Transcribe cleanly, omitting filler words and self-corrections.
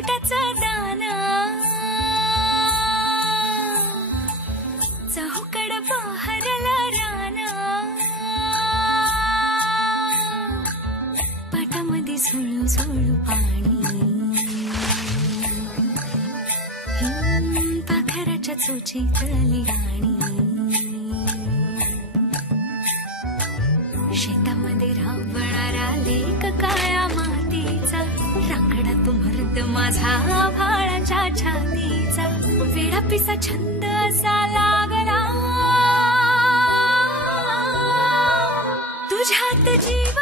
पोटाचा दाना चहूकड बहरला राना पाटामध्ये झुळू झुळू पाणी पाखराच्या चोचीतली गाणी शेतामध्ये राबणारा लेक काळ्या मातीचा राखडा तो मर्द माझा भाळाच्या छातीचा वेडा पिसा छंद असा लागला तुझ्यात जीव